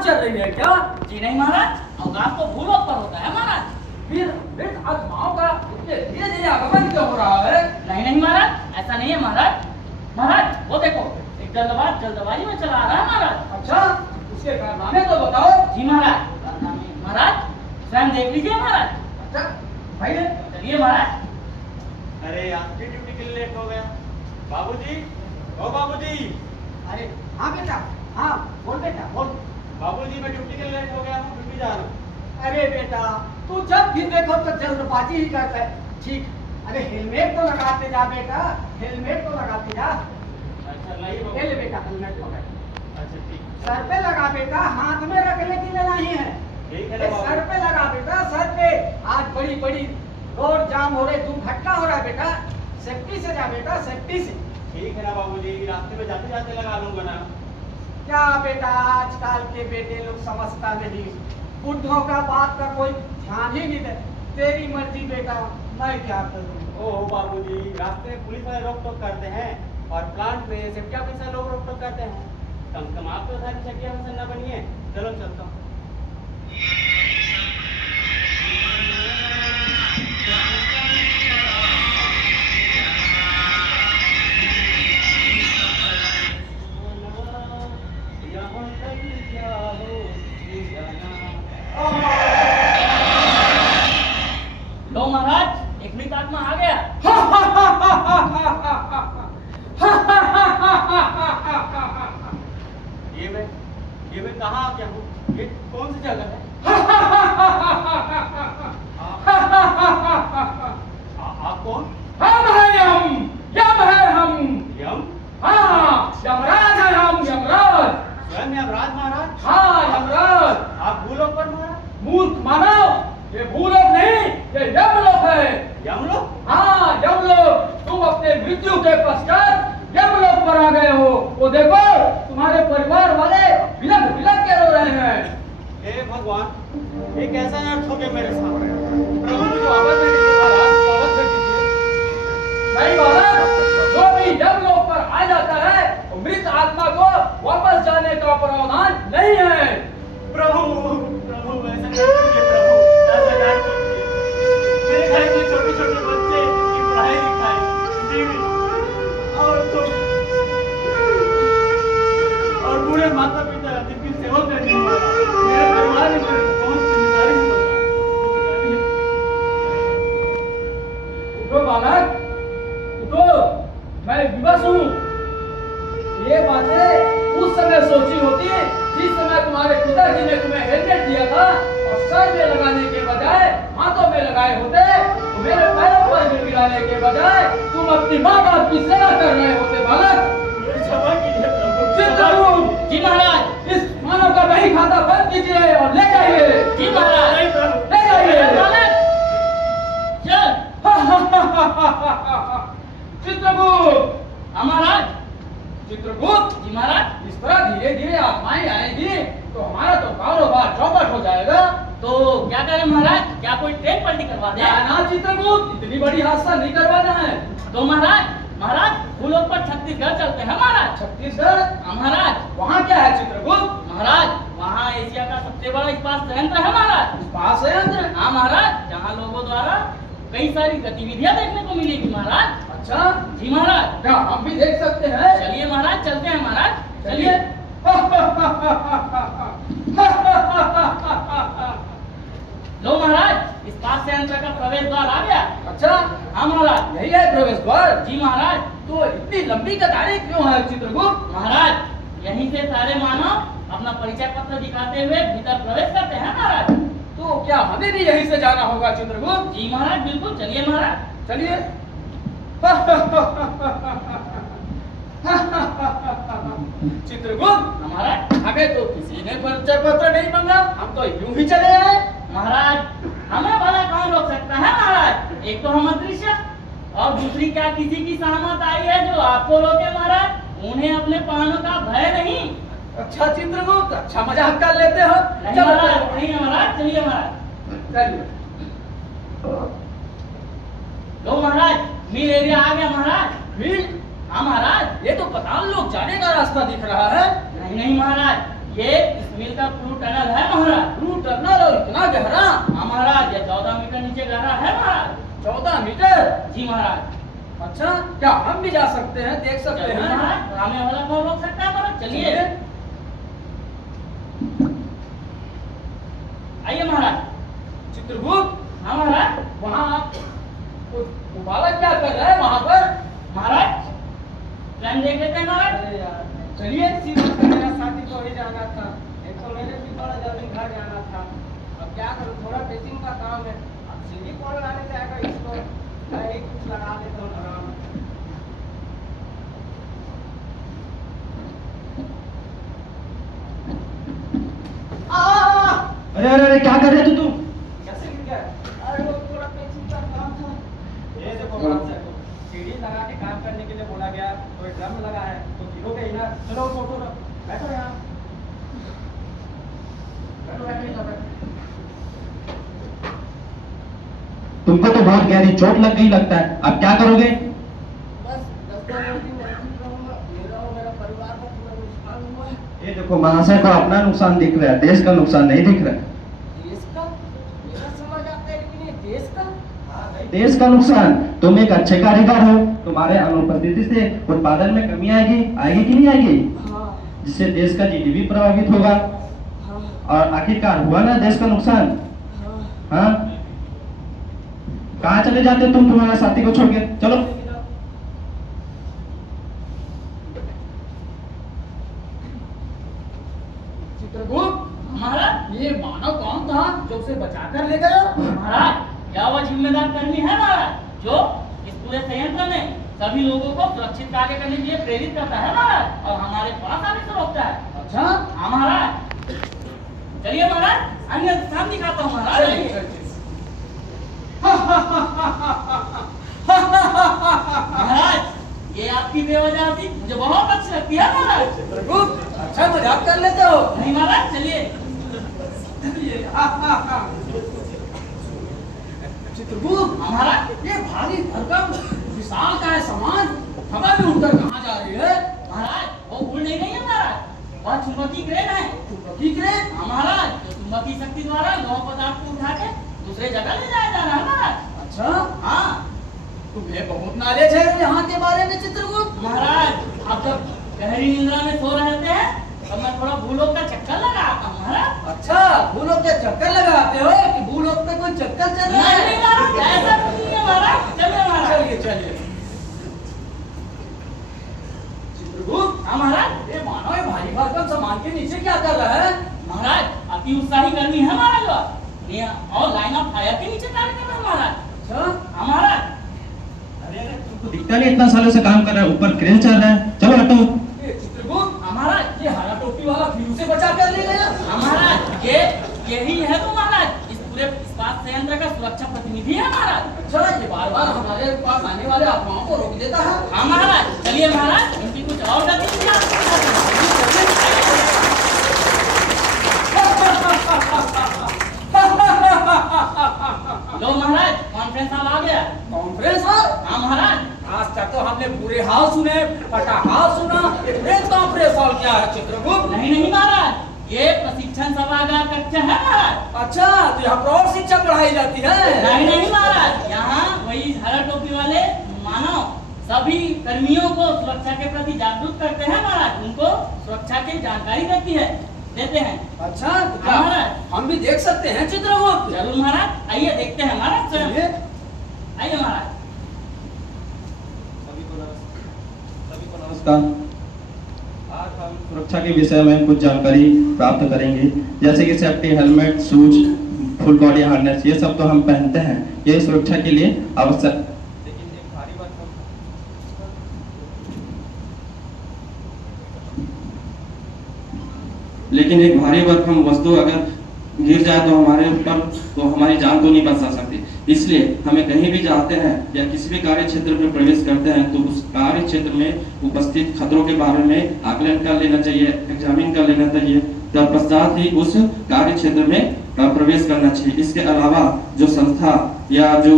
बकवास चल रही है क्या? जी नहीं महाराज, अवकाश तो भूलोक पर होता है महाराज। फिर आत्माओं का इतने धीरे धीरे आगमन क्यों हो रहा है? नहीं महाराज, ऐसा नहीं है महाराज। महाराज वो देखो, एक जल्दबाजी में चला आ रहा है महाराज। अच्छा, उसके कारनामे तो बताओ। जी महाराज, महाराज स्वयं देख लीजिए महाराज। अच्छा भाई ने चलिए महाराज। अरे आपकी ड्यूटी के लिए लेट हो गया। बाबूजी, ओ बाबूजी। अरे हाँ बेटा, हाँ बोल बेटा बोल। बाबूजी मैं ड्यूटी के लिए लेट हो गया हूँ, ड्यूटी जा रहा हूँ। अरे बेटा, तू जब भी देखो तो जल्दबाजी ही करता है। ठीक, अरे हेलमेट तो लगाते जा बेटा, हेलमेट तो लगाते जा। अच्छा नहीं ले ले बेटा हेलमेट लगा। अच्छा ठीक। सर पे लगा बेटा, हाथ में रखने के लिए नहीं है। ठीक है अरे ना सर पे लगा बेटा, सर पे। आज बड़ी बड़ी रोड जाम हो रहे, दुर्घटना हो रहा है बेटा। सेफ्टी से जा बेटा, सेफ्टी से। ठीक है ना बाबूजी, रास्ते में जाते जाते लगा लूंगा ना। क्या बेटा, आजकल के बेटे लोग समझता नहीं, बुढ़ों का बात का कोई ध्यान ही नहीं दे। तेरी मर्जी बेटा, मैं क्या करूं। ओहो बाबूजी, रास्ते में पुलिस वाले रोक टोक करते हैं और प्लांट में सेफ्टी ऑफिसर लोग रोक टोक करते हैं। कम से कम आप तो सारी सेफ्टी ऑफिसर ना बनिए। चलो चलता हूँ। लो महाराज, एक मृत आत्मा आ गया। ये मैं कहाँ आ गया हूँ? ये कौन सी जगह है? आप कौन? हम हैं यम है हम। यम? हाँ, यमराज है हम, यमराज। स्वयं यमराज महाराज? हाँ यमराज। आप भूलोक पर महाराज? मूर्ख मानव, ये भूलोक नहीं, ये यमलोक है। यमलोक? हाँ यमलोक। तुम अपने मृत्यु के पश्चात यमलोक पर आ गए हो। वो देखो, तुम्हारे परिवार वाले बिलख बिलख के रो रहे हैं। हे भगवान, ये कैसा अर्थ हो गया मेरे साथ? प्रभु मुझे वापस भेज दीजिए महाराज, वापस भेज दीजिए। नहीं बालक, जो भी यमलोक पर आ जाता है, वो मृत आत्मा को वापस जाने का प्रावधान नहीं है। प्रभु, प्रभु ऐसा कर दीजिए प्रभु, ऐसा कर दीजिए। मेरे घर में छोटे छोटे बच्चे की पढ़ाई लिखाई, बीवी और बूढ़े माता पिता जिनकी सेवा करनी है, मेरे परिवार में कौन जिम्मेदारी है? उठो बालक, उठो, मैं विवश हूँ। ये बातें उस समय सोची होती जिस समय तुम्हारे पिताजी ने तुम्हें हेलमेट दिया था और सर में लगाने के बजाय हाथों में लगाए होते, तो मेरे पैरों पर गिराने के बजाय तुम अपनी माँ बाप की सेवा कर रहे होते बालक। क्षमा कीजिए प्रभु। चित्रगुप्त, जी महाराज। इस मानव का दही खाता बंद कीजिए और ले जाइए। जी महाराज। नहीं प्रभु। ले जाइए। महाराज चल। चित्रगुप्त, महाराज। चित्रगुप्त, जी महाराज। इस तरह धीरे धीरे आत्माएं आएगी तो हमारा तो कारोबार चौपट हो जाएगा। तो क्या करें महाराज, क्या कोई ट्रेन पलटी करवा दे? ना चित्रगुप्त, इतनी बड़ी हादसा नहीं करवाना है। तो महाराज, महाराज भूलोक पर छत्तीसगढ़ चलते हैं महाराज। छत्तीसगढ़? हाँ महाराज। वहाँ क्या है चित्रगुप्त? महाराज वहाँ एशिया का सबसे बड़ा इस्पात संयंत्र है महाराज। इस्पात संयंत्र? हाँ महाराज, जहाँ लोगों द्वारा कई सारी गतिविधियां देखने को मिलेगी महाराज। अच्छा, जी महाराज। क्या हम भी देख सकते हैं? चलिए महाराज, चलते हैं महाराज, चलिए। लो महाराज, इस्पात संयंत्र का प्रवेश द्वार आ गया। अच्छा, हाँ महाराज। यही है प्रवेश द्वार? जी महाराज। तो इतनी लंबी कतारें क्यों है चित्रगुप्त? महाराज यहीं से सारे मानव अपना परिचय पत्र दिखाते हुए भीतर प्रवेश करते हैं महाराज। तो क्या हमें भी यहीं से जाना होगा चित्रगुप्त? जी महाराज, बिल्कुल, चलिए महाराज। चलिए। चित्रगुप्त, महाराज। हमें तो किसी ने परिचय पत्र नहीं मांगा, हम तो यूं ही चले आए। महाराज हमें भला कौन रोक सकता है महाराज? एक तो हम अदृश्य और दूसरी क्या किसी की सहमत आई है जो आपको रोके महाराज? उन्हें अपने प्राणों का भय नहीं। अच्छा चित्रगुप्त, अच्छा मजाक कर लेते हो। नहीं महाराज, नहीं है महाराज, चलिए महाराज। चलिए। लो महाराज, मिल एरिया आ गया महाराज। मिल? हाँ महाराज। ये तो पठान लोग जाने का रास्ता दिख रहा है। नहीं नहीं महाराज, ये इस मिल का क्रू टनल है महाराज। क्रू टनल और इतना गहरा? हाँ महाराज, ये 14 मीटर नीचे गहरा है महाराज। 14 मीटर? जी महाराज। अच्छा, क्या हम भी जा सकते हैं, देख सकते चलिए हैं? महाराज, हमें वाला कौन रोक सकता है महाराज? चलिए आइए महाराज। चित्रगुप्त, हाँ महाराज। वहाँ वो बालक क्या कर रहा है वहाँ पर? महाराज प्लान देख लेते हैं महाराज। अरे यार, चलिए। मेरा साथी को ही जाना था, एक तो मैंने भी बड़ा जल्दी घर जाना था। अब क्या करूँ, थोड़ा पेचिंग का काम है। अब सीढ़ी कौन लाने जाएगा इसको, मैं ही कुछ लगा देता हूँ आराम। अरे अरे अरे क्या कर रहे थे तुम? कैसे गिर गया? अरे वो थोड़ा पेचिंग का काम था। ये देखो बादशाह को सीढ़ी लगा के काम करने के लिए बोला गया, कोई ड्रम लगा है तो गिरोगे ही ना। चलो फोटो बैठो यहाँ, बैठो बैठो यहाँ बैठो। तुमको तो बहुत गहरी चोट लग गई लगता है, अब क्या करोगे? बस 10-15 दिन ऐसे ही रहूंगा। मेरा और मेरा परिवार का पूरा नुकसान हुआ है। ये देखो महाशय को अपना नुकसान दिख रहा है, देश का नुकसान नहीं दिख रहा है। देश का मेरा समझ आता है, लेकिन ये देश का। हाँ भाई, देश का नुकसान, तुम एक अच्छे कारीगर हो, तुम्हारे अनुपस्थिति से उत्पादन में कमी आएगी, आएगी कि नहीं आएगी? हाँ जिससे देश का जीडीपी प्रभावित होगा। हाँ और आखिरकार हुआ ना देश का नुकसान। हाँ। हाँ, कहाँ चले जाते हो तुम तुम्हारे साथी को छोड़ के? चलो। चित्रगुप्त, महाराज। ये मानव कौन था जो उसे बचा कर ले गया? महाराज, क्या वह जिम्मेदार कर्मी है महाराज, जो इस पूरे संयंत्र में सभी लोगों को सुरक्षित कार्य करने के लिए प्रेरित करता है महाराज, और हमारे पास आने से रोकता है। अच्छा, हाँ महाराज। चलिए महाराज, अन्य स्थान दिखाता हूँ महाराज। चलिए, आइए। चलिए। महाराज, ये आपकी बेवजह हंसी मुझे बहुत अच्छी लगती है महाराज। चित्रगुप्त, अच्छा मजाक कर लेते हो। नहीं महाराज, चलिए। चित्रगुप्त, हाँ महाराज। ये भारी भरकम विशाल का है सामान हवा में उड़कर कहाँ जा रही है? महाराज, वो उड़ नहीं रही है महाराज, वह चुंबकीय क्रेन है। चुंबकीय क्रेन? हाँ महाराज, जो चुंबकीय शक्ति द्वारा लौह पदार्थ को उठा के दूसरे जगह ले जाया जा रहा है महाराज। अच्छा, हाँ तुम्हें बहुत नॉलेज है यहाँ के बारे में चित्रगुप्त। महाराज, आप जब गहरी निद्रा में सो रहे थे तब मैं थोड़ा भूलोक का चक्कर लगाता हूँ महाराज। अच्छा, भूलोक के चक्कर लगाते हो कि भूलोक पे कोई चक्कर चल रहा नहीं है? महाराज, ऐसा कुछ नहीं है महाराज। चलिए महाराज। चलिए चलिए। चित्रगुप्त, हाँ महाराज। ये मानव ये भारी भरकम सामान के नीचे क्या कर रहा है? महाराज, अति उत्साही कर्मी है महाराज वह। ये और लाइन ऑफ फायर के नीचे कार्य कर रहा है महाराज। अच्छा, हाँ महाराज। तुमको दिखता नहीं इतना सालों से काम कर रहा है, ऊपर क्रेन चल रहा है, चलो हटो। ये चित्रगुप्त, हाँ महाराज। ये हरा टोपी वाला फिर उसे बचा कर ले गया। हाँ महाराज, यही है तो महाराज इस पूरे इस्पात संयंत्र का सुरक्षा प्रतिनिधि है महाराज। अच्छा, ये बार बार हमारे पास आने वाले अफवाहों को रोक देता है। हाँ महाराज, चलिए महाराज, उनकी कुछ और लो महाराज, कॉन्फ्रेंस हॉल आ गया। Conference hall? हाँ महाराज। आज तक तो हमने पूरे हाल सुने, पटाहाल सुना, ये कॉन्फ्रेंस हॉल क्या है चित्रगुप्त? नहीं नहीं महाराज, ये प्रशिक्षण सभागार कक्षा है महाराज। अच्छा, तो यहाँ पर और शिक्षा पढ़ाई जाती है? नहीं नहीं महाराज, यहाँ वही हरा टोपी वाले मानव सभी कर्मियों को सुरक्षा के प्रति जागरूक करते हैं महाराज, उनको सुरक्षा की जानकारी देते हैं। अच्छा, तो क्या हाँ, महाराज। हम भी देख सकते हैं चित्रगुप्त? जरूर महाराज, आइए देखते हैं महाराज स्वयं। चलिए। आइए महाराज। सभी को नमस्कार। आज हम सुरक्षा के विषय में कुछ जानकारी प्राप्त करेंगे, जैसे कि safety helmet, shoes, full body harness, ये सब तो हम पहनते हैं, ये सुरक्षा के लिए आवश्यक। लेकिन एक भारी भरकम वस्तु अगर गिर जाए तो हमारे ऊपर तो हमारी जान तो नहीं बचा सकती, इसलिए हमें कहीं भी जाते हैं या किसी भी कार्य क्षेत्र में प्रवेश करते हैं तो उस कार्य क्षेत्र में उपस्थित खतरों के बारे में आकलन कर लेना चाहिए, एग्जामिन कर लेना चाहिए, तत्पश्चात ही उस कार्य क्षेत्र में प्रवेश करना चाहिए। इसके अलावा जो संस्था या जो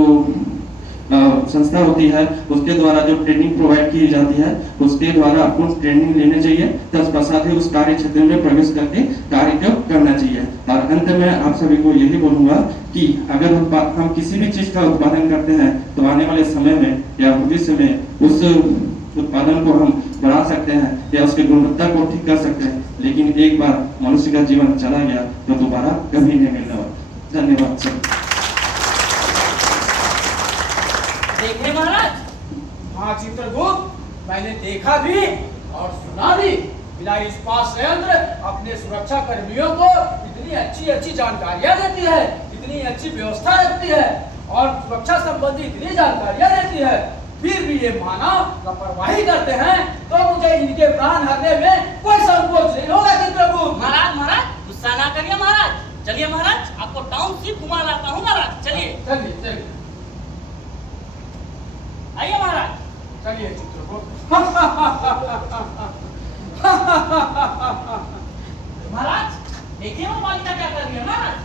संस्था होती है उसके द्वारा जो ट्रेनिंग प्रोवाइड की जाती है उसके द्वारा आपको ट्रेनिंग लेने चाहिए, तत्पश्चात ही उस कार्य क्षेत्र में प्रवेश करके कार्य को करना चाहिए। और अंत में आप सभी को यही बोलूंगा कि अगर हम किसी भी चीज का उत्पादन करते हैं तो आने वाले समय में या भविष्य में उस उत्पादन को हम बढ़ा सकते हैं या उसकी गुणवत्ता को ठीक कर सकते हैं, लेकिन एक बार मनुष्य का जीवन चला गया तो दोबारा कभी नहीं मिलने वाला। धन्यवाद सर। देखे महाराज, हाँ चित्रगुप्त, मैंने देखा भी और सुना भी। भिलाई इस्पात संयंत्र अपने सुरक्षा कर्मियों को इतनी अच्छी जानकारियां देती है, इतनी अच्छी व्यवस्था रखती है और सुरक्षा संबंधी इतनी जानकारियां देती है, फिर भी ये मानव लापरवाही करते हैं, तो मुझे इनके प्राण हरने में कोई संकोच नहीं होगा चित्रगुप्त। महाराज गुस्सा ना करिए महाराज। चलिए महाराज, आपको टाउनशिप घुमा लाता हूँ महाराज। चलिए चलिए आइए महाराज। चलिए चित्रगुप्त। महाराज देखिए वो बालिका क्या कर रही है महाराज।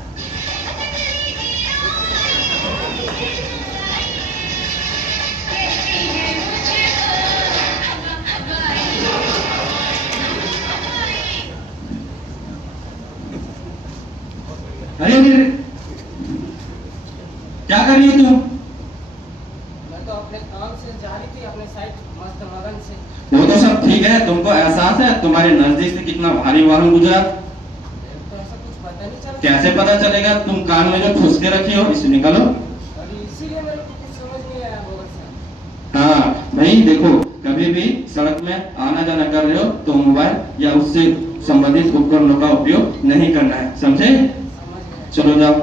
अरे क्या कर रही है तुम? मैं तो अपने काम से जा रही थी, अपने साइड मस्त मगन से। वो तो सब ठीक है, तुमको एहसास है तुम्हारे नजदीक से कितना भारी वाहन गुजरा? तो ऐसा कुछ पता नहीं चला। कैसे पता चलेगा? तुम कान में जो ठूस के रखी हो इसे निकालो। और इसीलिए मेरे को कुछ समझ नहीं आया भगत साहब। हाँ भाई देखो, कभी भी सड़क में आना जाना कर रहे हो तो मोबाइल या उससे संबंधित उपकरणों का उपयोग नहीं करना है, समझे? समझ गया। चलो जाओ।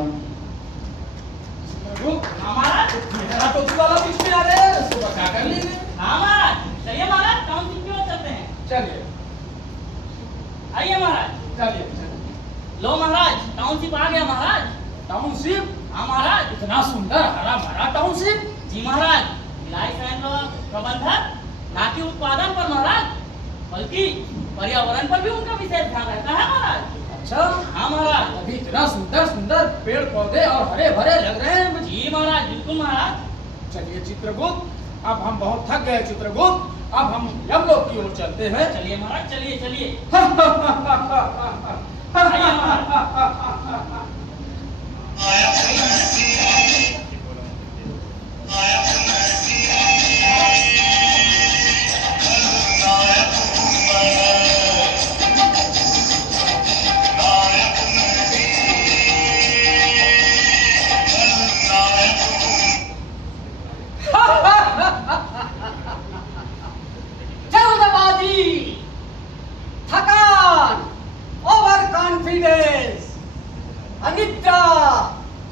महाराज मेरा तो उसी वाला बीच में आ रहे हैं, उसको बचा कर लीजिए। हाँ महाराज, चलिए महाराज टाउनशिप की ओर चलते हैं। चलिए आइए महाराज। चलिए। लो महाराज, टाउनशिप आ गया महाराज। टाउनशिप? हाँ महाराज। इतना सुंदर हरा भरा टाउनशिप। जी महाराज, भिलाई संयंत्र प्रबंधक ना कि उत्पादन पर महाराज, बल्कि पर्यावरण पर भी उनका विशेष ध्यान रहता है महाराज। अच्छा, हाँ महाराज। अभी इतना सुंदर पेड़ पौधे और हरे भरे लग रहे हैं मुझे। जी महाराज, बिल्कुल महाराज। चलिए चित्रगुप्त, अब हम बहुत थक गए चित्रगुप्त, अब हम यमलोक की ओर चलते हैं। चलिए महाराज, चलिए चलिए। जल्दबाजी, थकान, ओवर कॉन्फिडेंस, अनिद्रा,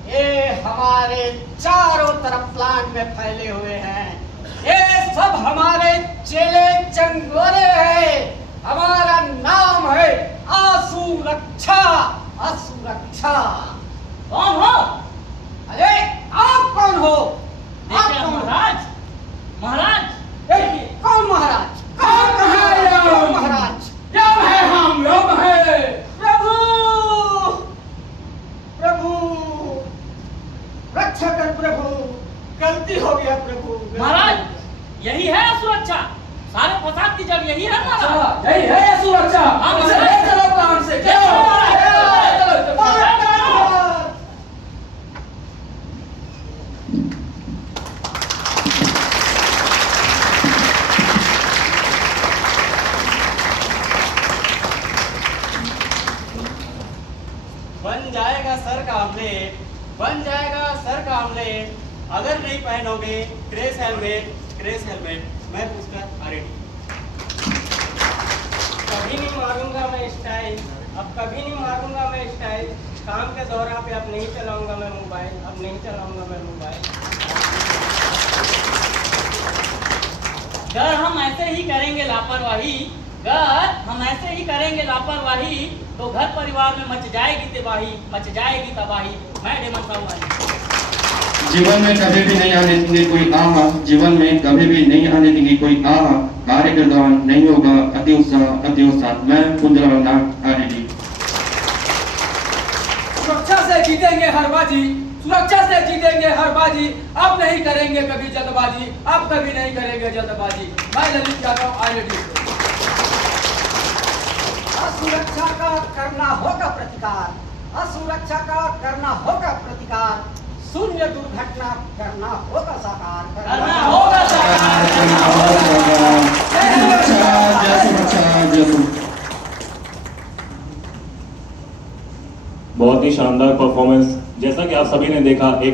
ये हमारे चारों तरफ प्लांट में फैले हुए हैं। ये सब हमारे चेले चंगोरे हैं। हमारा नाम है असुरक्षा। असुरक्षा। कौन हो? अरे आप कौन हो? आप देखिए कौन हो? महाराज, महाराज देखिए, कौन महाराज? कहाँ है यम महाराज? यम है, हम यम है। प्रभु, प्रभु, रक्षा कर प्रभु, गलती हो गया प्रभु। महाराज यही है सुरक्षा, सारे फसाद की जड़ यही है महाराज। अच्छा, यही है सुरक्षा। हाँ, इसे ले चलो प्लांट से। चलो, चलो, चलो, चलो। बन जाएगा सर का आमलेट, बन जाएगा सर का आमलेट, अगर नहीं पहनोगे क्रेस हेलमेट, क्रेस हेलमेट, मैं पूछकर आरेडी। कभी नहीं मारूंगा मैं स्टाइल, अब कभी नहीं मारूंगा मैं स्टाइल, काम के दौरान पे अब नहीं चलाऊंगा मैं मोबाइल, अब नहीं चलाऊंगा मैं मोबाइल। अगर हम ऐसे ही करेंगे लापरवाही, अगर हम ऐसे ही करेंगे लापरवाही, तो घर परिवार में मच जाएगी तबाही, मच जाएगी तबाही। मैं डेमन साहब। जीवन में कभी भी नहीं आने देंगे कोई आह, जीवन में कभी भी नहीं आने देंगे कोई आह, कार्य के दौरान नहीं होगा अति उत्साह, अति उत्साह। मैं कुंजलवंदान आरेडी। सुरक्षा से जीतेंगे हर बाजी, सुरक्षा से जीतेंगे हर बाजी, अब नहीं करेंगे कभी जल्दबाजी, अब कभी नहीं करेंगे जल्दबाजी। मैं ललित यादव IIT। असुरक्षा का करना होगा प्रतिकार, असुरक्षा का करना होगा प्रतिकार, शून्य दुर्घटना करना होगा साकार, करना होगा साकार, करना होगा। जय सुरक्षा, जय सुरक्षा। बहुत ही शानदार परफॉर्मेंस। जैसा कि आप सभी ने देखा, एक